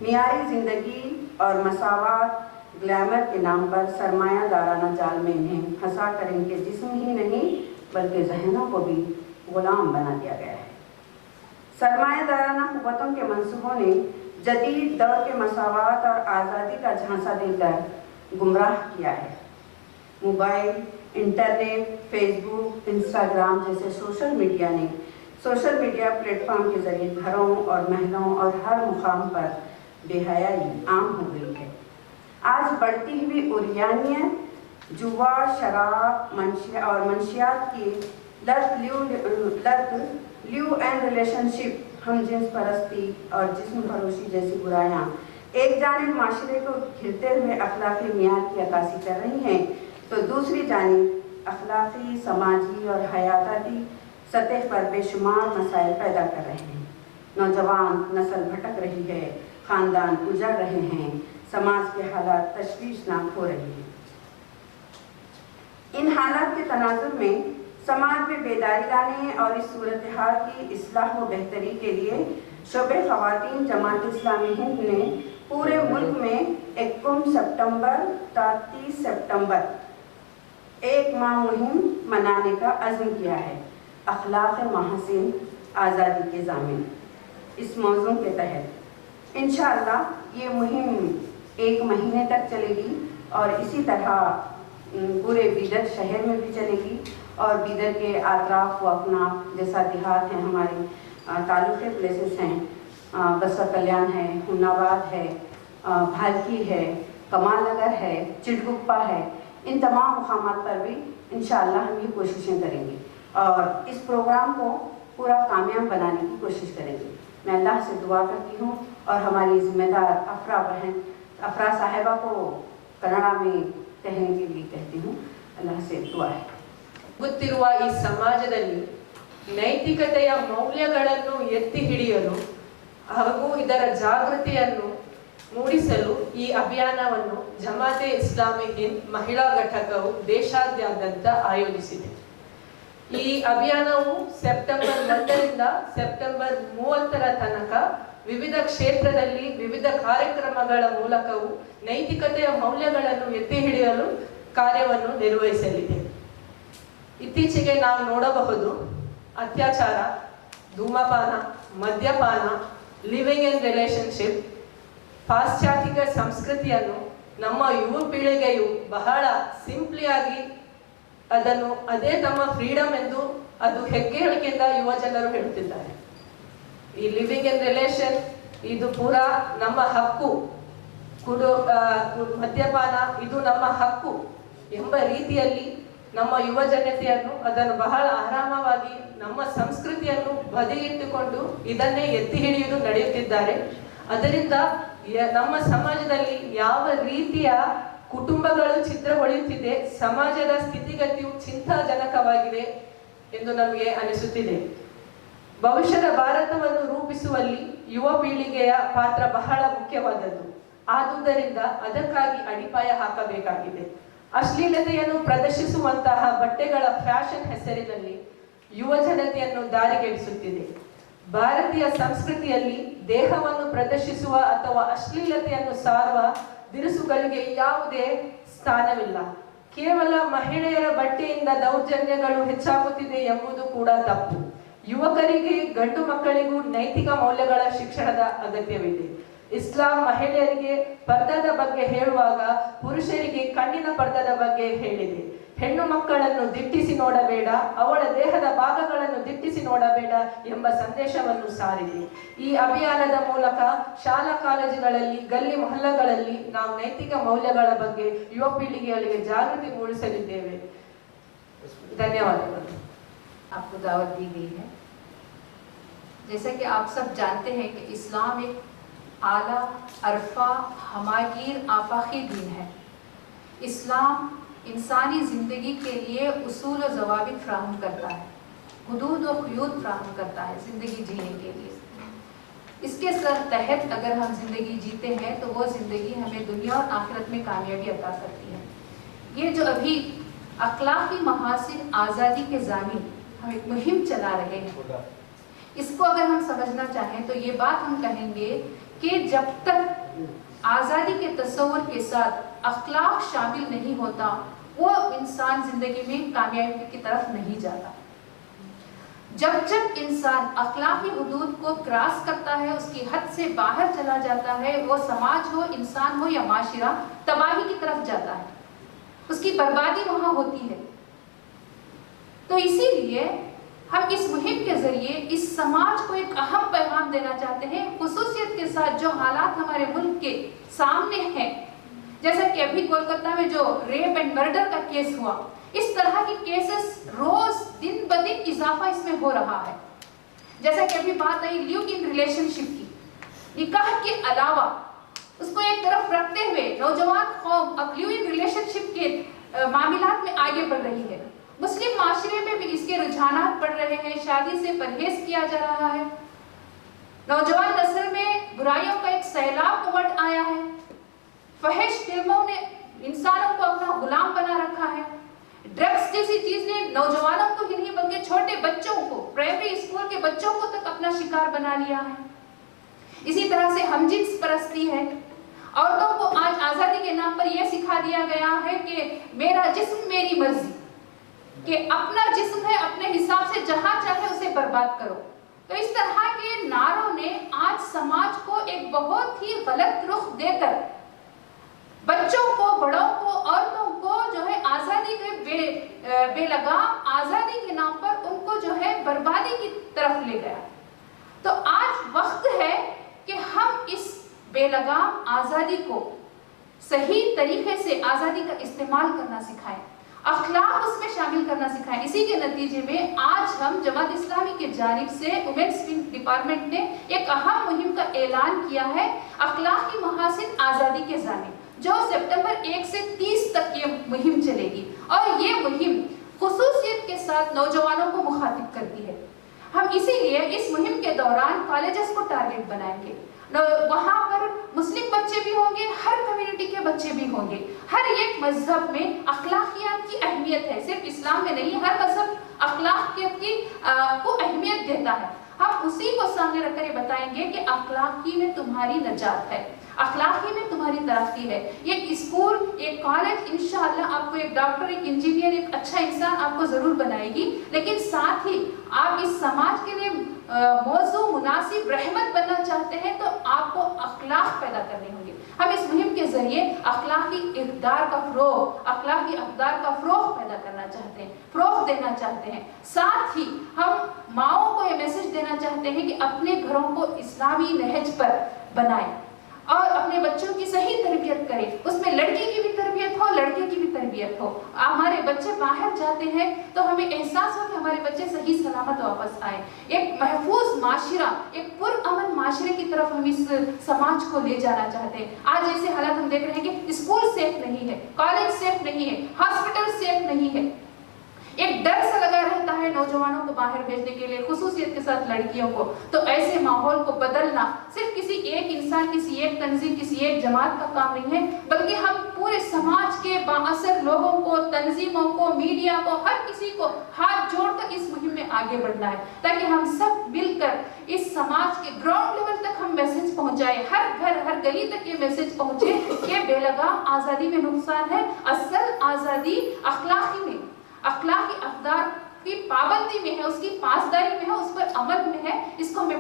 معیاری زندگی اور مساوات گلیمر کے نام پر سرمایہ دارانہ جال میں انہیں ہسا کر ان کے جسم ہی نہیں، بلکہ ذہنوں کو بھی غلام بنا دیا گیا ہے۔ سرمایہ دارانہ قوتوں کے منصوبوں نے جدید دور کے مساوات اور آزادی کا جھانسہ دے کر گمراہ کیا ہے۔ موبائل، انٹرنیٹ فیس بک انسٹاگرام جیسے سوشل میڈیا نے سوشل میڈیا پلیٹ فارم کے ذریعے گھروں اور محلوں اور ہر مقام پر بے حیائی عام ہو گئی ہے۔ آج بڑھتی ہوئی اوریانیاں، جوا، شراب اور منشیات کی لت لیو لت لیو اینڈ ریلیشن شپ، ہم جنس پرستی اور جسم فروشی جیسی برائیاں۔ ایک جانب معاشرے کو گھرتے ہوئے اخلاقی معیار کی عکاسی کر رہی ہیں، تو دوسری جانب اخلاقی، سماجی اور حیاتاتی سطح پر بے شمار مسائل پیدا کر رہے ہیں۔ نوجوان نسل بھٹک رہی ہے، خاندان اجڑ رہے ہیں۔ سماج کے حالات تشویشناک ہو رہے ہیں۔ ان حالات کے تناظر میں سماج میں بیداری لانے اور اس صورتحال کی اصلاح و بہتری کے لیے شعبہ خواتین جماعت اسلامی ہند نے پورے ملک میں اکم سپٹمبر تا تیس سپٹمبر ایک ماہ مہم منانے کا عزم کیا ہے۔ اخلاق محسن آزادی کے ضامن۔ اس موضوع کے تحت انشاءاللہ یہ مہم ایک مہینے تک چلے گی اور اسی طرح پورے بیدر شہر میں بھی چلے گی اور بیدر کے اطراف و اپنا جیسا دیہات ہیں، ہمارے تعلق کے پلیسز ہیں۔ بسا کلیان ہے ہناباد ہے بھالکی ہے، کمال نگر ہے، چٹگپا ہے۔ ان تمام مقامات پر بھی انشاءاللہ ہم یہ کوششیں کریں گے اور اس پروگرام کو پورا کامیاب بنانے کی کوشش کریں گے۔ میں اللہ سے دعا کرتی ہوں اور ہماری ذمہ دار افرا بہن अफरा साहिबा को कन्नड़ा में कहने के लिए कहती हूँ अल्लाह से दुआ है ಗೊತ್ತಿರುವ ಈ ಸಮಾಜದಲ್ಲಿ ನೈತಿಕತೆಯ ಮೌಲ್ಯಗಳನ್ನು ಎತ್ತಿ ಹಿಡಿಯಲು ಹಾಗೂ ಇದರ ಜಾಗೃತಿಯನ್ನು ಮೂಡಿಸಲು ಈ ಅಭಿಯಾನವನ್ನು ಜಮಾತೆ ಇಸ್ಲಾಮಿ ಹಿಂದ್ ಮಹಿಳಾ ಘಟಕವು ದೇಶಾದ್ಯಂತ ಆಯೋಜಿಸಿದೆ ಈ ಅಭಿಯಾನವು ಸೆಪ್ಟೆಂಬರ್ ಒಂದರಿಂದ ಸೆಪ್ಟೆಂಬರ್ ಮೂವತ್ತರ ತನಕ ವಿವಿಧ ಕ್ಷೇತ್ರದಲ್ಲಿ ವಿವಿಧ ಕಾರ್ಯಕ್ರಮಗಳ ಮೂಲಕವೂ ನೈತಿಕತೆಯ ಮೌಲ್ಯಗಳನ್ನು ಎತ್ತಿ ಹಿಡಿಯಲು ಕಾರ್ಯವನ್ನು ನಿರ್ವಹಿಸಲಿದೆ. ಇತ್ತೀಚೆಗೆ ನಾವು ನೋಡಬಹುದು ಅತ್ಯಾಚಾರ, ಧೂಮಪಾನ, ಮದ್ಯಪಾನ ಲಿವಿಂಗ್ ಇನ್ ರಿಲೇಶನ್ಶಿಪ್ ಪಾಶ್ಚಾತ್ಯಿಕ ಸಂಸ್ಕೃತಿಯನ್ನು ನಮ್ಮ ಯುವ ಪೀಳಿಗೆಯು ಬಹಳ ಸಿಂಪ್ಲಿಯಾಗಿ ಅದನ್ನು ಅದೇ ತಮ್ಮ ಫ್ರೀಡಮ್ ಎಂದು ಅದು ಹೆಗ್ಗಳಿಕೆಯಿಂದ ಯುವ ಜನರು ಹೇಳುತ್ತಿದ್ದಾರೆ. ಈ ಲಿವಿಂಗ್ ಇನ್ ರಿಲೇಷನ್ ಇದು ಪೂರಾ ನಮ್ಮ ಹಕ್ಕು. ಕುಡು ಮದ್ಯಪಾನ, ಇದು ನಮ್ಮ ಹಕ್ಕು ಎಂಬ ರೀತಿಯಲ್ಲಿ ನಮ್ಮ ಯುವ ಜನತೆಯನ್ನು ಅದನ್ನು ಬಹಳ ಆರಾಮವಾಗಿ ನಮ್ಮ ಸಂಸ್ಕೃತಿಯನ್ನು ಬದಿಗಿಟ್ಟುಕೊಂಡು ಇದನ್ನೇ ಎತ್ತಿ ಹಿಡಿಯಲು ನಡೆಯುತ್ತಿದ್ದಾರೆ. ಅದರಿಂದ ನಮ್ಮ ಸಮಾಜದಲ್ಲಿ ಯಾವ ರೀತಿಯ ಕುಟುಂಬಗಳು ಚಿತ್ರ ಹೊಳೆಯುತ್ತಿದೆ, ಸಮಾಜದ ಸ್ಥಿತಿಗತಿಯು ಚಿಂತಾಜನಕವಾಗಿದೆ ಎಂದು ನಮಗೆ ಅನಿಸುತ್ತಿದೆ. ಭವಿಷ್ಯದ ಭಾರತವನ್ನು ರೂಪಿಸುವಲ್ಲಿ ಯುವ ಪೀಳಿಗೆಯ ಪಾತ್ರ ಬಹಳ ಮುಖ್ಯವಾದದ್ದು. ಆದುದರಿಂದ ಅದಕ್ಕಾಗಿ ಅಡಿಪಾಯ ಹಾಕಬೇಕಾಗಿದೆ. ಅಶ್ಲೀಲತೆಯನ್ನು ಪ್ರದರ್ಶಿಸುವಂತಹ ಬಟ್ಟೆಗಳ ಫ್ಯಾಷನ್ ಹೆಸರಿನಲ್ಲಿ ಯುವ ಜನತೆಯನ್ನು ದಾರಿಗೆಡಿಸುತ್ತಿದೆ. ಭಾರತೀಯ ಸಂಸ್ಕೃತಿಯಲ್ಲಿ ದೇಹವನ್ನು ಪ್ರದರ್ಶಿಸುವ ಅಥವಾ ಅಶ್ಲೀಲತೆಯನ್ನು ಸಾರುವ ದಿರಿಸುಗಳಿಗೆ ಯಾವುದೇ ಸ್ಥಾನವಿಲ್ಲ. ಕೇವಲ ಮಹಿಳೆಯರ ಬಟ್ಟೆಯಿಂದ ದೌರ್ಜನ್ಯಗಳು ಹೆಚ್ಚಾಗುತ್ತಿದೆ ಎಂಬುದು ಕೂಡ ತಪ್ಪು. ಯುವಕರಿಗೆ, ಗಂಡು ಮಕ್ಕಳಿಗೂ ನೈತಿಕ ಮೌಲ್ಯಗಳ ಶಿಕ್ಷಣದ ಅಗತ್ಯವಿದೆ. ಇಸ್ಲಾಂ ಮಹಿಳೆಯರಿಗೆ ಪರ್ದಾದ ಬಗ್ಗೆ ಹೇಳುವಾಗ ಪುರುಷರಿಗೆ ಕಣ್ಣಿನ ಪರ್ದಾದ ಬಗ್ಗೆ ಹೇಳಿದೆ. ಹೆಣ್ಣು ಮಕ್ಕಳನ್ನು ದಿಟ್ಟಿಸಿ ನೋಡಬೇಡ, ಅವಳ ದೇಹದ ಭಾಗಗಳನ್ನು ದಿಟ್ಟಿಸಿ ನೋಡಬೇಡ ಎಂಬ ಸಂದೇಶವನ್ನು ಸಾರಿದೆ. ಈ ಅಭಿಯಾನದ ಮೂಲಕ ಶಾಲಾ ಕಾಲೇಜುಗಳಲ್ಲಿ, ಗಲ್ಲಿ ಮೊಹಲ್ಲಗಳಲ್ಲಿ ನಾವು ನೈತಿಕ ಮೌಲ್ಯಗಳ ಬಗ್ಗೆ ಯುವ ಪೀಳಿಗೆಗಳಿಗೆ ಜಾಗೃತಿ ಮೂಡಿಸಲಿದ್ದೇವೆ. ಧನ್ಯವಾದಗಳು. آپ کو دعوت دی گئی ہے۔ جیسا کہ آپ سب جانتے ہیں کہ اسلام ایک اعلیٰ، عرفہ، ہماگیر، آفاقی دین ہے۔ اسلام انسانی زندگی کے لیے اصول و ضوابط فراہم کرتا ہے، حدود و قیود فراہم کرتا ہے زندگی جینے کے لیے۔ اس کے سر تحت اگر ہم زندگی جیتے ہیں تو وہ زندگی ہمیں دنیا اور آخرت میں کامیابی عطا کرتی ہے۔ یہ جو ابھی اخلاقی محاسن آزادی کے ضامن مہم چلا رہے ہیں۔ اس کو اگر ہم سمجھنا چاہیں تو یہ بات ہم کہیں گے کہ جب تک آزادی کے تصور کے ساتھ اخلاق شامل نہیں ہوتا وہ انسان زندگی میں کامیابی کی طرف نہیں جاتا۔ جب جب انسان اخلاقی حدود کو کراس کرتا ہے اس کی حد سے باہر چلا جاتا ہے وہ سماج ہو انسان ہو یا معاشرہ تباہی کی طرف جاتا ہے۔ اس کی بربادی وہاں ہوتی ہے۔ تو اسی لیے ہم اس مہم کے ذریعے اس سماج کو ایک اہم پیغام دینا چاہتے ہیں، خصوصیت کے ساتھ جو حالات ہمارے ملک کے سامنے ہیں۔ جیسا کہ ابھی کولکتہ میں جو ریپ اینڈ مرڈر کا کیس ہوا، اس طرح کی کیسز روز دن بدن اضافہ اس میں ہو رہا ہے۔ جیسا کہ ابھی بات آئی لیو کی ریلیشن شپ کی۔ نکاح کے علاوہ اس کو ایک طرف رکھتے ہوئے نوجوان قوم اب لیو ان ریلیشن شپ کے معاملات میں آگے بڑھ رہی ہے۔ مسلم معاشرے میں بھی اس کے رجحانات پڑھ رہے ہیں، شادی سے پرہیز کیا جا رہا ہے۔ نوجوان نسل میں برائیوں کا ایک سیلاب اوٹ آیا ہے۔ فہش فلموں نے انسانوں کو اپنا غلام بنا رکھا ہے۔ ڈرگز جیسی چیز نے نوجوانوں کو ہی نہیں بلکہ چھوٹے بچوں کو، پرائمری اسکول کے بچوں کو تک اپنا شکار بنا لیا ہے۔ اسی طرح سے ہم جنس پرستی ہے۔ عورتوں کو آج آزادی کے نام پر یہ سکھا دیا گیا ہے کہ میرا جسم میری مرضی۔ کہ اپنا جسم ہے، اپنے حساب سے جہاں چاہے اسے برباد کرو۔ تو اس طرح کے ناروں نے آج سماج کو ایک بہت ہی غلط رخ دے کر بچوں کو، بڑوں کو، عورتوں کو جو ہے آزادی کے بے بے لگام، آزادی کے نام پر ان کو جو ہے بربادی کی طرف لے گیا۔ تو آج وقت ہے کہ ہم اس بے لگام آزادی کو صحیح طریقے سے آزادی کا استعمال کرنا سکھائیں۔ اخلاق اس میں شامل کرنا سکھائیں۔ اسی کے نتیجے میں آج ہم جماعت اسلامی کے جانب سے ویمنس ڈپارمنٹ نے ایک اہم مہم کا اعلان کیا ہے اخلاقی محاسن آزادی کے جانب جو سپٹمبر ایک سے تیس تک یہ مہم چلے گی۔ اور یہ مہم خصوصیت کے ساتھ نوجوانوں کو مخاطب کرتی ہے۔ ہم اسی لیے اس مہم کے دوران کالجز کو ٹارگٹ بنائیں گے۔ وہاں پر مسلم بچے بھی ہوں گے، ہر کمیونٹی کے بچے بھی ہوں گے۔ ہر ایک مذہب میں اخلاقیات کی اہمیت ہے۔ صرف اسلام میں نہیں، ہر مذہب اخلاقیات کی کو اہمیت دیتا ہے۔ ہم اسی کو سامنے رکھ کر یہ بتائیں گے کہ اخلاقی میں تمہاری نجات ہے۔ اخلاق ہی میں تمہاری ترقی ہے۔ ایک اسکول ایک کالج، انشاءاللہ آپ کو ایک ڈاکٹر، ایک انجینئر، ایک اچھا انسان آپ کو ضرور بنائے گی۔ لیکن ساتھ ہی آپ اس سماج کے لیے موضوع مناسب، رحمت بننا چاہتے ہیں تو آپ کو اخلاق پیدا کرنے ہوں گے۔ ہم اس مہم کے ذریعے اخلاقی اقدار کا فروغ، اخلاقی اقدار کا فروغ پیدا کرنا چاہتے ہیں، فروغ دینا چاہتے ہیں۔ ساتھ ہی ہم ماؤں کو یہ میسج دینا چاہتے ہیں کہ اپنے گھروں کو اسلامی نہج پر بنائیں۔ اور اپنے بچوں کی صحیح تربیت کریں۔ اس میں لڑکی کی بھی تربیت ہو، لڑکے کی بھی تربیت ہو۔ ہمارے بچے باہر جاتے ہیں تو ہمیں احساس ہو کہ ہمارے بچے صحیح سلامت واپس آئے۔ ایک محفوظ معاشرہ، ایک پر امن معاشرے کی طرف ہم اس سماج کو لے جانا چاہتے ہیں۔ آج ایسے حالات ہم دیکھ رہے ہیں کہ اسکول سیف نہیں ہے کالج سیف نہیں ہے ہاسپٹل سیف نہیں ہے۔ ایک ڈر سا لگا رہتا ہے نوجوانوں کو باہر بھیجنے کے لیے، خصوصیت کے ساتھ لڑکیوں کو۔ تو ایسے ماحول کو بدلنا صرف کسی ایک انسان، کسی ایک تنظیم، کسی ایک جماعت کا کام نہیں ہے، بلکہ ہم پورے سماج کے باثر لوگوں کو، تنظیموں کو، میڈیا کو، ہر کسی کو ہاتھ جوڑ کر اس مہم میں آگے بڑھنا ہے، تاکہ ہم سب مل کر اس سماج کے گراؤنڈ لیول تک ہم میسج پہنچائے ہر گھر، ہر گلی تک یہ میسج پہنچے کہ بے لگام آزادی میں نقصان ہے، اصل آزادی اخلاقی میں۔ اخلاقی اقدار کی پابندی میں ہے، اس کی پاسداری میں ہے، اس پر عمل میں ہے، اس کو ہمیں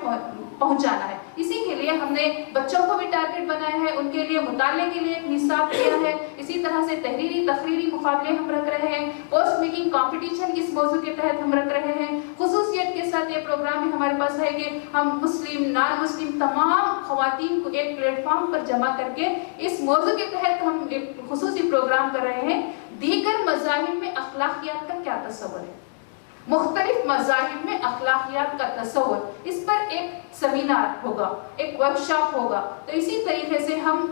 پہنچانا ہے۔ اسی کے لیے ہم نے بچوں کو بھی ٹارگٹ بنایا ہے ان کے لیے مطالعے کے لیے ایک نصاب کیا ہے۔ اسی طرح سے تحریری تقریری مقابلے ہم رکھ رہے ہیں۔ پوسٹ میکنگ کمپٹیشن اس موضوع کے تحت ہم رکھ رہے ہیں۔ خصوصیت کے ساتھ یہ پروگرام بھی ہمارے پاس ہے کہ ہم مسلم نان مسلم تمام خواتین کو ایک پلیٹ فارم پر جمع کر کے اس موضوع کے تحت ہم ایک خصوصی پروگرام کر رہے ہیں۔ دیگر مذاہب میں اخلاقیات کا کیا تصور ہے؟ مختلف مذاہب میں اخلاقیات کا تصور اس پر ایک سمینار ہوگا، ایک ورکشاپ ہوگا۔ تو اسی طریقے سے ہم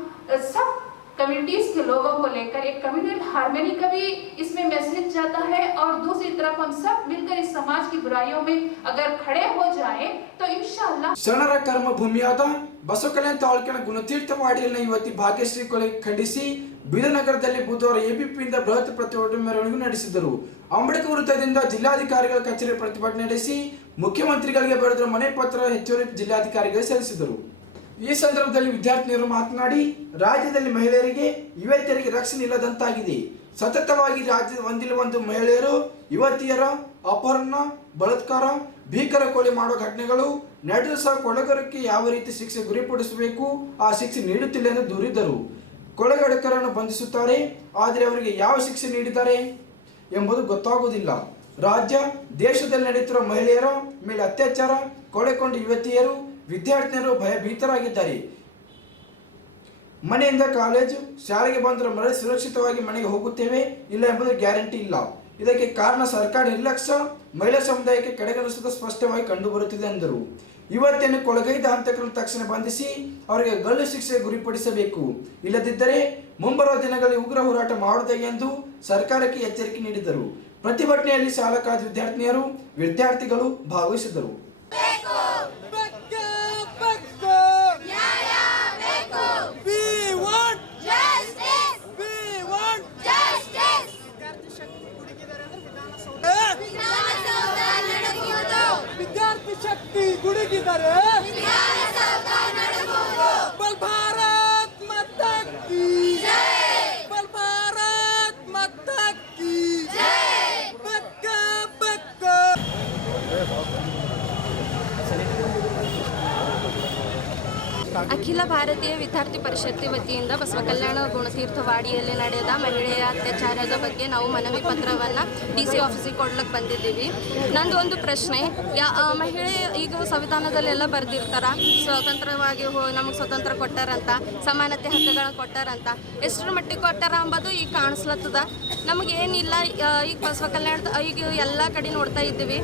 سب کمیونٹیز کے لوگوں کو لے کر ایک کمیونل ہارمنی کا بھی اس میں میسج جاتا ہے۔ اور دوسری طرف ہم سب مل کر اس سماج کی برائیوں میں اگر کھڑے ہو جائیں تو انشاءاللہ ಶರಣರ ಕರ್ಮ تاولکن گنتیر ತಾಲೂಕಿನ ಗುಣತೀರ್ಥ ವಾಡಿಯಲ್ಲಿನ ಯುವತಿ ಭಾಗ್ಯಶ್ರೀ ಕೊಲೆ ಖಂಡಿಸಿ ಬೀದರ್ನಗರದಲ್ಲಿ ಬುಧವಾರ ಎಬಿಪಿಯಿಂದ ಬೃಹತ್ ಪ್ರತಿಭಟನೆ ಮೆರವಣಿಗೆ ನಡೆಸಿದರು. ಅಂಬೇಡ್ಕರ್ ವೃತ್ತದಿಂದ ಜಿಲ್ಲಾಧಿಕಾರಿಗಳ ಕಚೇರಿ ಪ್ರತಿಭಟನೆ ನಡೆಸಿ ಮುಖ್ಯಮಂತ್ರಿಗಳಿಗೆ ಬರೆದ ಮನೆ ಪತ್ರ ಹೆಚ್ಚುವರಿ ಜಿಲ್ಲಾಧಿಕಾರಿಗಳಿಗೆ ಸಲ್ಲಿಸಿದರು. ಈ ಸಂದರ್ಭದಲ್ಲಿ ವಿದ್ಯಾರ್ಥಿನಿಯರು ಮಾತನಾಡಿ, ರಾಜ್ಯದಲ್ಲಿ ಮಹಿಳೆಯರಿಗೆ, ಯುವತಿಯರಿಗೆ ರಕ್ಷಣೆ ಇಲ್ಲದಂತಾಗಿದೆ. ಸತತವಾಗಿ ರಾಜ್ಯದ ಒಂದಿಲ್ಲ ಒಂದು ಮಹಿಳೆಯರು ಯುವತಿಯರ ಅಪಹರಣ, ಬಲಾತ್ಕಾರ, ಭೀಕರ ಕೊಲೆ ಮಾಡುವ ಘಟನೆಗಳು ನಡೆದು ಸಹ ಕೊಡಗರಕ್ಕೆ ಯಾವ ರೀತಿ ಶಿಕ್ಷೆ ಗುರಿಪಡಿಸಬೇಕು, ಆ ಶಿಕ್ಷೆ ನೀಡುತ್ತಿಲ್ಲ ಎಂದು ದೂರಿದರು. ಕೊಲೆಗಡಕರನ್ನು ಬಂಧಿಸುತ್ತಾರೆ, ಆದರೆ ಅವರಿಗೆ ಯಾವ ಶಿಕ್ಷೆ ನೀಡಿದ್ದಾರೆ ಎಂಬುದು ಗೊತ್ತಾಗುವುದಿಲ್ಲ. ರಾಜ್ಯ, ದೇಶದಲ್ಲಿ ನಡೆಯುತ್ತಿರುವ ಮಹಿಳೆಯರ ಮೇಲೆ ಅತ್ಯಾಚಾರ ಕೊಳೆಕೊಂಡ ಯುವತಿಯರು, ವಿದ್ಯಾರ್ಥಿನಿಯರು ಭಯಭೀತರಾಗಿದ್ದಾರೆ. ಮನೆಯಿಂದ ಕಾಲೇಜು, ಶಾಲೆಗೆ ಬಂದರೂ ಮರಳಿ ಸುರಕ್ಷಿತವಾಗಿ ಮನೆಗೆ ಹೋಗುತ್ತೇವೆ ಇಲ್ಲ ಎಂಬುದು ಗ್ಯಾರಂಟಿ ಇಲ್ಲ. ಇದಕ್ಕೆ ಕಾರಣ ಸರ್ಕಾರ ನಿರ್ಲಕ್ಷ್ಯ, ಮಹಿಳಾ ಸಮುದಾಯಕ್ಕೆ ಕಡೆಗಣಿಸುವುದು ಸ್ಪಷ್ಟವಾಗಿ ಕಂಡುಬರುತ್ತಿದೆ ಎಂದರು. ಯುವತಿಯನ್ನು ಕೊಳಗೈದ ಹಂತಕರು ತಕ್ಷಣ ಬಂಧಿಸಿ ಅವರಿಗೆ ಗಲ್ಲು ಶಿಕ್ಷೆ ಗುರಿಪಡಿಸಬೇಕು. ಇಲ್ಲದಿದ್ದರೆ ಮುಂಬರುವ ದಿನಗಳಲ್ಲಿ ಉಗ್ರ ಹೋರಾಟ ಮಾಡುತ್ತೆ ಎಂದು ಸರ್ಕಾರಕ್ಕೆ ಎಚ್ಚರಿಕೆ ನೀಡಿದರು. ಪ್ರತಿಭಟನೆಯಲ್ಲಿ ಶಾಲಾ ಕಾಲೇಜು ವಿದ್ಯಾರ್ಥಿನಿಯರು, ವಿದ್ಯಾರ್ಥಿಗಳು ಭಾಗವಹಿಸಿದರು ಶಕ್ತಿ ಅಖಿಲ ಭಾರತೀಯ ವಿದ್ಯಾರ್ಥಿ ಪರಿಷತ್ತಿ ವತಿಯಿಂದ ಬಸವ ಕಲ್ಯಾಣ ಗುಣತೀರ್ಥವಾಡಿಯಲ್ಲಿ ನಡೆದ ಮಹಿಳೆಯ ಅತ್ಯಾಚಾರದ ಬಗ್ಗೆ ನಾವು ಮನವಿ ಪತ್ರವನ್ನು ಡಿ ಸಿ ಆಫೀಸಿಗೆ ಕೊಡ್ಲಿಕ್ಕೆ ಬಂದಿದ್ದೀವಿ. ನಂದು ಒಂದು ಪ್ರಶ್ನೆ, ಯಾ ಮಹಿಳೆ ಈಗ ಸಂವಿಧಾನದಲ್ಲೆಲ್ಲ ಬರೆದಿರ್ತಾರ? ಸ್ವತಂತ್ರವಾಗಿ ಹೋ, ನಮಗೆ ಸ್ವತಂತ್ರ ಕೊಟ್ಟಾರಂತ, ಸಮಾನತೆ ಹಕ್ಕುಗಳನ್ನ ಕೊಟ್ಟಾರಂತ, ಎಷ್ಟರ ಮಟ್ಟಿಗೆ ಕೊಟ್ಟಾರ ಅಂಬೋದು ಈಗ ಕಾಣಿಸ್ಲತ್ತದ. ನಮಗೇನಿಲ್ಲ ಈಗ ಬಸವ ಕಲ್ಯಾಣದ ಈಗ ಎಲ್ಲ ಕಡೆ ನೋಡ್ತಾ ಇದ್ದೀವಿ.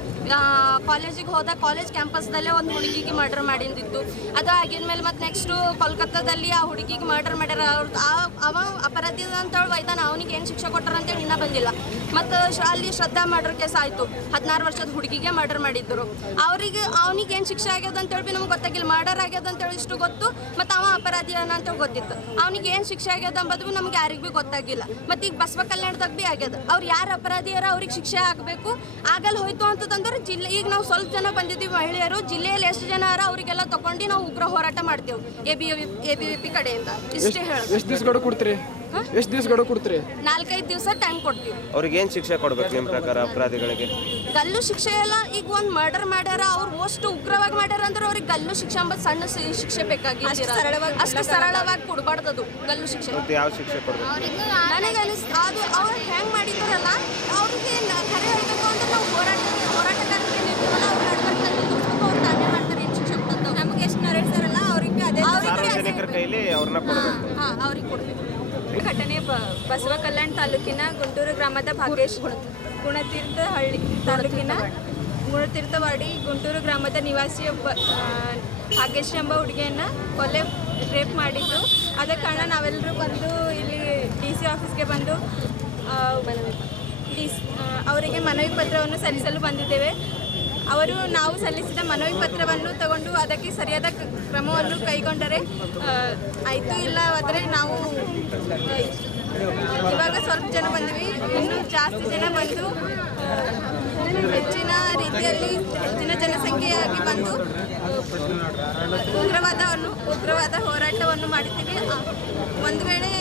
ಕಾಲೇಜಿಗೆ ಹೋದ, ಕಾಲೇಜ್ ಕ್ಯಾಂಪಸ್ದಲ್ಲೇ ಒಂದು ಹುಡುಗಿಗೆ ಮರ್ಡರ್ ಮಾಡಿಂದಿತ್ತು. ಅದು ಆಗಿದ್ಮೇಲೆ ಮತ್ತೆ ನೆಕ್ಸ್ಟು ಕೋಲ್ಕತ್ತಾದಲ್ಲಿ ಆ ಹುಡುಗಿಗೆ ಮರ್ಡರ್ ಮಾಡ್ಯಾರ. ಅವ್ರ ಆ ಅವ ಅಪರಾಧಿ ಅಂತೇಳಿ ಒಯ್ದಾನ ಅವನಿಗೆ ಏನು ಶಿಕ್ಷೆ ಕೊಟ್ಟರು ಅಂತೇಳಿ ಇನ್ನೂ ಬಂದಿಲ್ಲ. ಮತ್ತು ಅಲ್ಲಿ ಶ್ರದ್ಧಾ ಮರ್ಡರ್ ಕೇಸ್ ಆಯಿತು. ಹದಿನಾರು ವರ್ಷದ ಹುಡುಗಿಗೆ ಮರ್ಡರ್ ಮಾಡಿದ್ದರು ಅವರಿಗೆ ಅವನಿಗೆ ಏನು ಶಿಕ್ಷೆ ಆಗ್ಯದ ಅಂತೇಳಿ ಹೇಳಿ ನಮ್ಗೆ ಗೊತ್ತಾಗಿಲ್ಲ. ಮರ್ಡರ್ ಆಗ್ಯದ ಅಂತೇಳಿ ಇಷ್ಟು ಗೊತ್ತು, ಮತ್ತು ಅವ ಅಪರಾಧಿ ಅಂತೇಳಿ ಗೊತ್ತಿತ್ತು. ಅವನಿಗೆ ಏನು ಶಿಕ್ಷೆ ಆಗ್ಯದ ಅಂಬದು ನಮ್ಗೆ ಯಾರಿಗೂ ಭೀ ಗೊತ್ತಾಗಿಲ್ಲ. ಮತ್ತು ಈಗ ಬಸವ ಕಲ್ಯಾಣದಾಗ ಭೀ ಆಗ್ಯದ. ಅವ್ರು ಯಾರು ಅಪರಾಧಿಯರ ಅವ್ರಿಗೆ ಶಿಕ್ಷೆ ಆಗಬೇಕು ಆಗಲ್ಲ ಹೋಯ್ತು ಅಂತಂದ್ರೆ ಜಿಲ್ಲೆ ಈಗ ನಾವು ಸ್ವಲ್ಪ ಜನ ಬಂದಿದ್ದೀವಿ ಮಹಿಳೆಯರು, ಜಿಲ್ಲೆಯಲ್ಲಿ ಎಷ್ಟು ಜನ ಅವರಿಗೆಲ್ಲ ತಗೊಂಡು ನಾವು ಉಗ್ರ ಹೋರಾಟ ಮಾಡ್ತೇವೆ. A B A B V P ಕಡೆಯಿಂದ ಇಷ್ಟೇ ಹೇಳ ಎಷ್ಟು ದಿವಸ ಗಡುವು ಕೊಡ್ತೀರಿ ಎಷ್ಟು ದಿವಸ ಗಡುವು ಕೊಡ್ತೀರಿ? ನಾಲ್ಕೈದು ದಿವಸ ಟೈಮ್ ಕೊಡ್ತೀವಿ. ಅವ್ರಿಗೆ ಏನು ಶಿಕ್ಷೆ ಕೊಡ್ಬೇಕು ನಿಮ್ಮ ಪ್ರಕಾರ ಅಪರಾಧಿಗಳಿಗೆ? ಗಲ್ಲು ಶಿಕ್ಷೆ ಎಲ್ಲ ಈಗ ಒಂದು ಮರ್ಡರ್ ಮಾಡ್ಯಾರ ಅವ್ರು ಅಷ್ಟು ಉಗ್ರವಾಗಿ ಮಾಡ್ಯಾರ ಅಂದ್ರೆ ಅವ್ರಿಗೆ ಗಲ್ಲು ಶಿಕ್ಷೆ ಅಂಬದು ಸಣ್ಣ ಸಿ- ಶಿಕ್ಷೆ ಬೇಕಾಗಿ ಅಷ್ಟು ಸರಳವಾಗಿ ಕೊಡಬಾರ್ದು ಅದು ಗಲ್ಲು ಶಿಕ್ಷೆ. ಮತ್ತೆ ಯಾವ ಶಿಕ್ಷೆ ಕೊಡ್ಬೇಕು? ನನಗೆ ಅನಿಸ್ ಅದು ಅವ್ರು ಹೆಂಗ್ ಮಾಡಿದಾರಲ್ಲ ಅವ್ರಿಗೆ ನ- ಖರೆ ಹೇಳ್ಬೇಕು ಅಂದ್ರೆ ನಾವು ಹೋರಾಟ ಹೋರಾಟಗಾರರಿಗೆ ನಿಂತಿವಲ್ಲ ಅವ್ರ ನಡ್ಬರ್ಕಲ್ಲಿ ತೋರಿಸ್ಬೇಕು ಅವ್ರು ತಾನೇ ಮಾಡ್ತಾರೆ ಏನು ಶಿಕ್ಷೆ ಕೊಟ್ಟಂತ ನಮಗೆ ಎಷ್ಟು ನರಳ್ತಾರಲ್ಲ ಅವ್ರಿಗೆ ಅದೇ ಸಾರ್ವಜನಿಕರ ಕೈಲಿ ಅವ್ರನ್ನ ಕೊಡಬೇಕು. ಹಾಂ ಅವ್ರಿಗೆ ಕೊಡ್ಬೇಕು ಘಟನೆ ಬಸವ ಕಲ್ಯಾಣ ತಾಲೂಕಿನ ಗುಂಟೂರು ಗ್ರಾಮದ ಭಾಗೇಶ್ ಗುಣತೀರ್ಥ ಹಳ್ಳಿ ತಾಲೂಕಿನ ಗುಣತೀರ್ಥವಾಡಿ ಗುಂಟೂರು ಗ್ರಾಮದ ನಿವಾಸಿಯೊಬ್ಬ ಒಬ್ಬ ಭಾಗ್ಯಶ್ರೀ ಎಂಬ ಹುಡುಗಿಯನ್ನು ಕೊಲೆ ರೇಪ್ ಮಾಡಿದ್ದು. ಅದ ಕಾರಣ ನಾವೆಲ್ಲರೂ ಬಂದು ಇಲ್ಲಿ ಡಿ ಸಿ ಆಫೀಸ್ಗೆ ಬಂದು ಡಿ ಅವರಿಗೆ ಮನವಿ ಪತ್ರವನ್ನು ಸಲ್ಲಿಸಲು ಬಂದಿದ್ದೇವೆ. ಅವರು ನಾವು ಸಲ್ಲಿಸಿದ ಮನವಿ ಪತ್ರವನ್ನು ತಗೊಂಡು ಅದಕ್ಕೆ ಸರಿಯಾದ ಕ್ರಮವನ್ನು ಕೈಗೊಂಡರೆ ಆಯ್ತು ಇಲ್ಲವಾದರೆ ನಾವು ಇವಾಗ ಸ್ವಲ್ಪ ಜನ ಬಂದಿವಿ. ಇನ್ನೂ ಜಾಸ್ತಿ ಜನ ಬಂದು ಹೆಚ್ಚಿನ ರೀತಿಯಲ್ಲಿ ಹೆಚ್ಚಿನ ಜನಸಂಖ್ಯೆಯಾಗಿ ಬಂದು, ಉಗ್ರವಾದವನ್ನು, ಉಗ್ರವಾದ ಹೋರಾಟವನ್ನು ಮಾಡಿದ್ದೀವಿ. ಒಂದು ವೇಳೆ